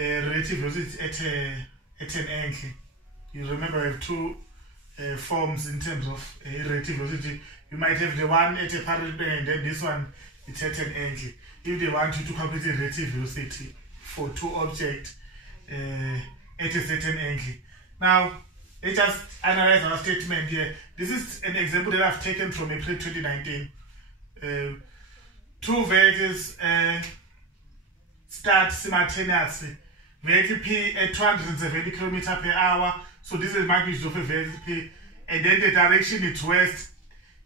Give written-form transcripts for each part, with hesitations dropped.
relative velocity at an angle. You remember we have two forms in terms of relative velocity. You might have the one at a parallel plane and then this one it's at an angle. If they want you to calculate the relative velocity for two objects at a certain angle. Now, let's just analyze our statement here. This is an example that I've taken from April 2019. Two vehicles start simultaneously. Vehicle P at 270 km per hour. So this is the magnitude of a vehicle P. And then the direction is west,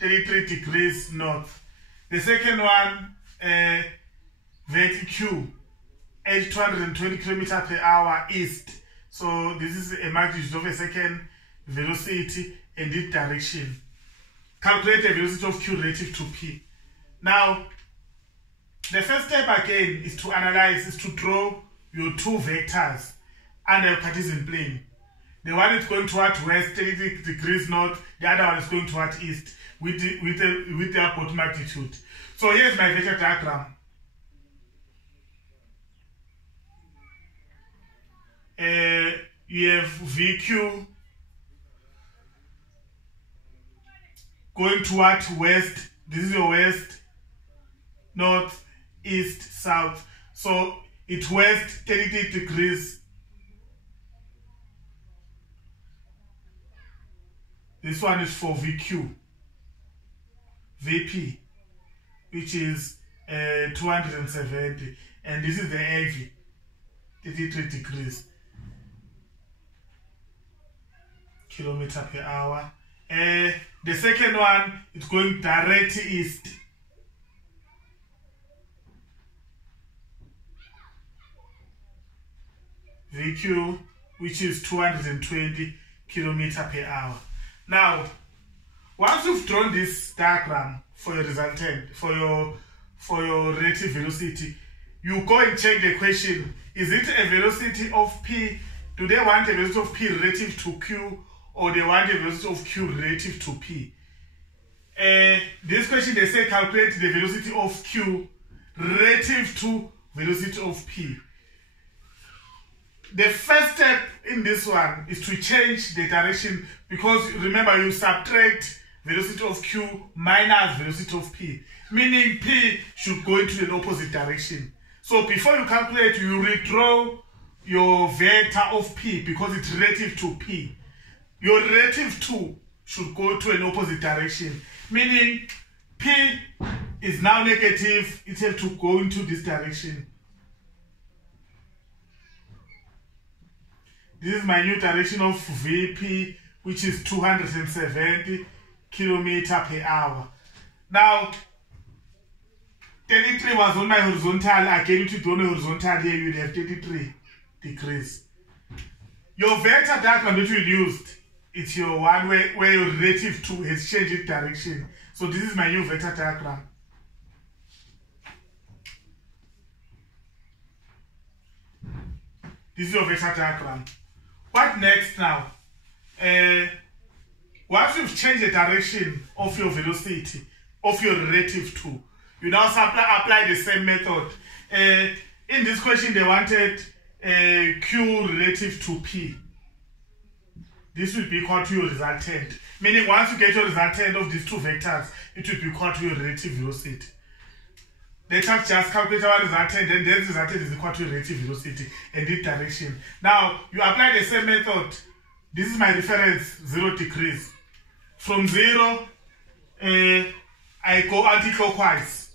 33 degrees north. The second one, vehicle Q at 220 km per hour east. So this is a magnitude of a second velocity in this direction. Calculate the velocity of Q relative to P. Now, the first step again is to analyze, is to draw your two vectors under a Cartesian plane. The one is going toward west, 30 degrees north. The other one is going toward east with their both magnitude. So here's my vector diagram. You have VQ going toward west. This is your west, north, east, south. So it's west 30 degrees. This one is for VQ. VP, which is 270. And this is the angle, 33 degrees. Kilometer per hour. The second one is going direct east. VQ, which is 220 km per hour. Now, once you've drawn this diagram for your resultant, for your relative velocity, you go and check the question. Is it a velocity of P? Do they want a velocity of P relative to Q, or they want a velocity of Q relative to P? This question, they say calculate the velocity of Q relative to velocity of P. The first step in this one is to change the direction, because remember, you subtract velocity of Q minus velocity of P, meaning P should go into the opposite direction. So before you calculate, you redraw your vector of P because it's relative to P. Your relative to should go to an opposite direction, meaning P is now negative, it has to go into this direction. This is my new direction of VP, which is 270 km per hour. Now, 33 was on my horizontal. Again, if you don't know horizontal here, you will have 33 degrees. Your vector diagram that you used, it's your one where your relative to has changed its direction. So this is my new vector diagram. This is your vector diagram. What next now? Once you've changed the direction of your velocity, of your relative to, you now apply the same method. In this question, they wanted Q relative to P. This will be equal to your resultant. Meaning, once you get your resultant of these two vectors, it will be equal to your relative velocity. Let us just calculate our resultant, and then resultant is equal to relative velocity in this direction. Now, you apply the same method. This is my reference, 0 degrees. From 0, I go anti-clockwise.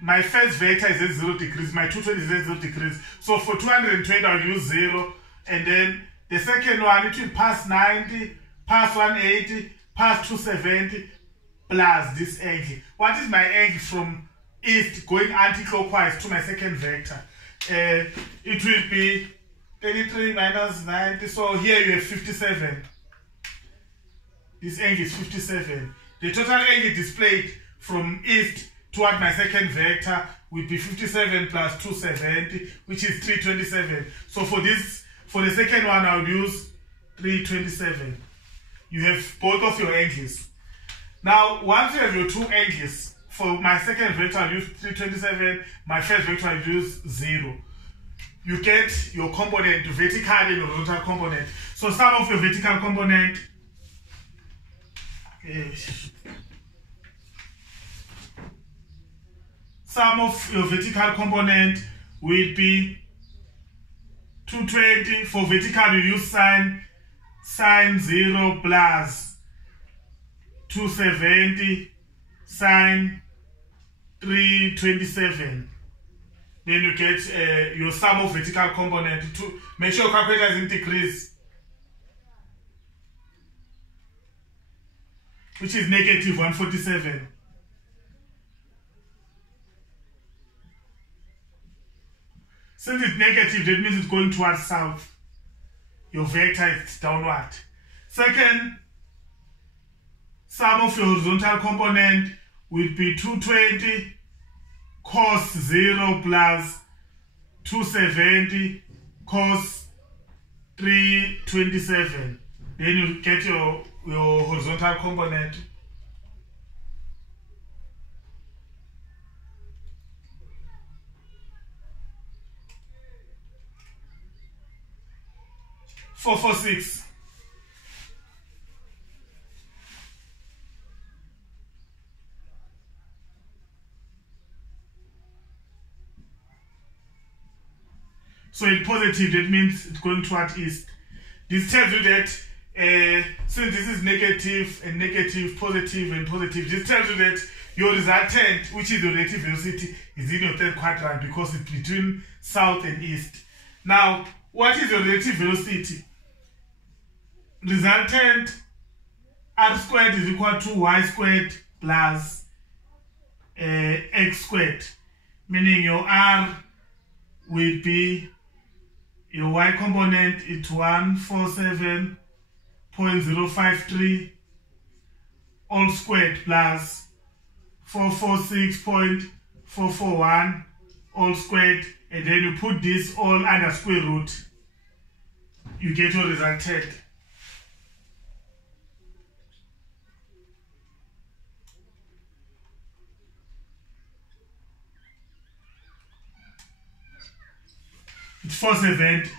My first vector is at 0 degrees, my 220 is at 0 degrees. So for 220, I'll use 0. And then the second one, it will pass 90, pass 180, pass 270, plus this angle. What is my angle from east going anti-clockwise to my second vector? It will be 33 minus 90. So here you have 57. This angle is 57. The total angle displayed from east toward my second vector will be 57 plus 270, which is 327. So for the second one, I'll use 327. You have both of your angles. Now, once you have your two angles, for my second vector, I'll use 327. My first vector, I'll use 0. you get your component, vertical and horizontal component. So sum of your vertical component, sum of your vertical component will be 220. For vertical you use sine 0 plus 270 sine 327. Then you get your sum of vertical component. To make sure your calculator is in degrees, which is negative 147. Since it's negative, that means it's going towards south. Your vector is downward. Second, sum of your horizontal component will be 220 cos 0 plus 270 cos 327. Then you get your horizontal component. Four, 4, 6. So in positive, that means it's going toward east. This tells you that since this is negative and negative, positive and positive, this tells you that your resultant, which is the relative velocity, is in your third quadrant because it's between south and east. Now, what is your relative velocity? Resultant r squared is equal to y squared plus x squared, meaning your r will be your y component is 147.053 all squared plus 446.441 all squared, and then you put this all under square root, you get your resultant. It's 470.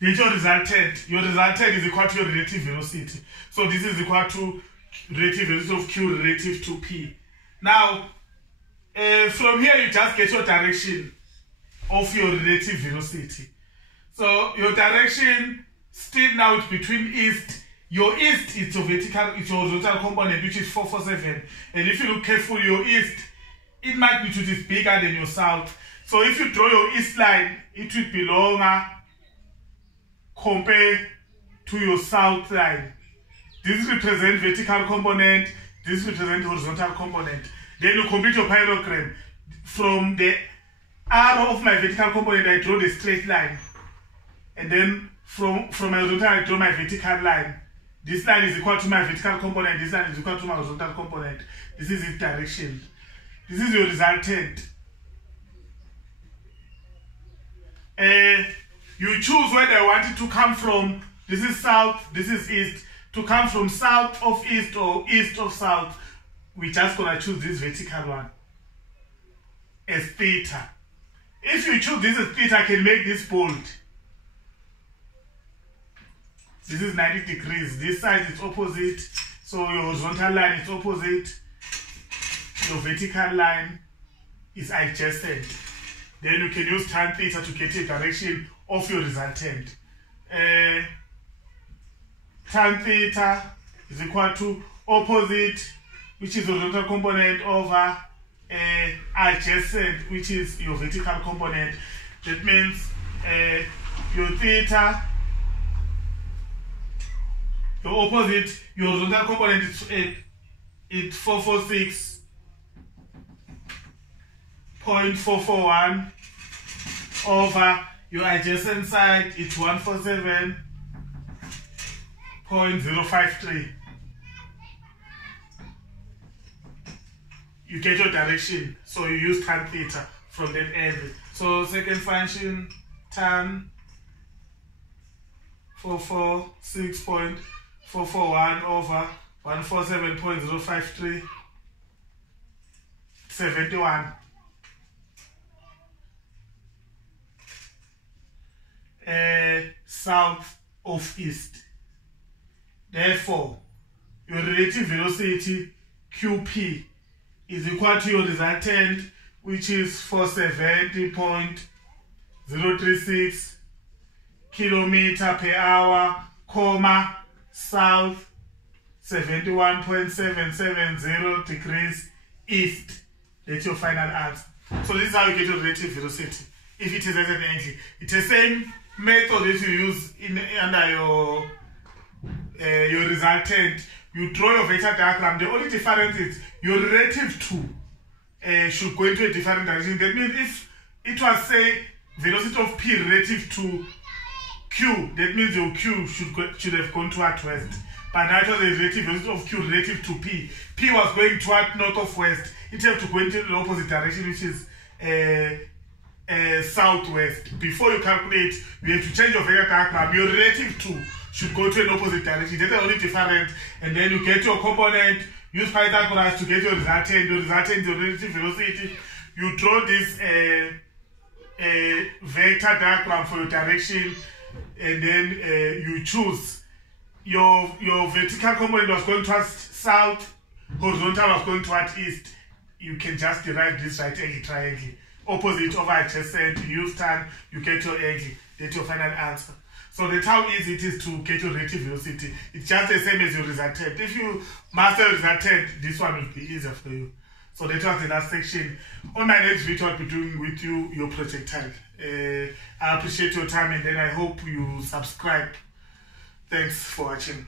That's your resultant. Your resultant is equal to your relative velocity. So this is equal to relative velocity of Q relative to P. Now, from here you just get your direction of your relative velocity. So your direction still now is between east. Your east is your vertical, it's your horizontal component, which is 447. And if you look carefully, your east in magnitude is bigger than your south. So if you draw your east line, it will be longer compared to your south line. This represents vertical component, this represents horizontal component. Then you complete your parallelogram. From the arrow of my vertical component, I draw the straight line. And then from my horizontal, I draw my vertical line. This line is equal to my vertical component, this line is equal to my horizontal component. This is its direction. This is your resultant. You choose whether I want it to come from, this is south, this is east, to come from south of east or east of south. We're just going to choose this vertical one as theta. If you choose this as theta, I can make this bold. This is 90 degrees. This side is opposite. So your horizontal line is opposite. Your vertical line is adjacent. Then you can use tan theta to get a direction of your resultant. Tan theta is equal to opposite, which is the horizontal component, over adjacent, which is your vertical component. That means your theta, your opposite, your horizontal component is 446.441 over your adjacent side, it's 147.053. You get your direction, so you use tan theta from that angle. So second function, tan 446.441 over 147.053, 71. South of east. Therefore, your relative velocity QP is equal to your resultant, which is 470.036 km/h, comma, south 71.770 degrees east. That's your final answer. So this is how you get your relative velocity. If it is at an angle, it's the same method that you use under your resultant. You draw your vector diagram. The only difference is your relative to should go into a different direction. That means if it was, say, velocity of P relative to Q, that means your Q should have gone toward west. But now it was a relative velocity of Q relative to P. P was going toward north of west. It has to go into the opposite direction, which is southwest. Before you calculate, you have to change your vector diagram. Your relative to should go to an opposite direction. That's the only difference. And then you get your component, use Pythagoras to get your resultant. Your resultant, your relative velocity. You draw this vector diagram for your direction, and then you choose your vertical component was going towards south, horizontal was going towards east. You can just derive this right angle triangle. Opposite over adjacent, you use tan, you get your angle. That's your final answer. So that's how easy it is to get your relative velocity. It's just the same as your resultant. If you master your resultant, this one will be easier for you. So that was the last section. On my next video, I'll be doing with you your projectile. I appreciate your time, and then I hope you subscribe. Thanks for watching.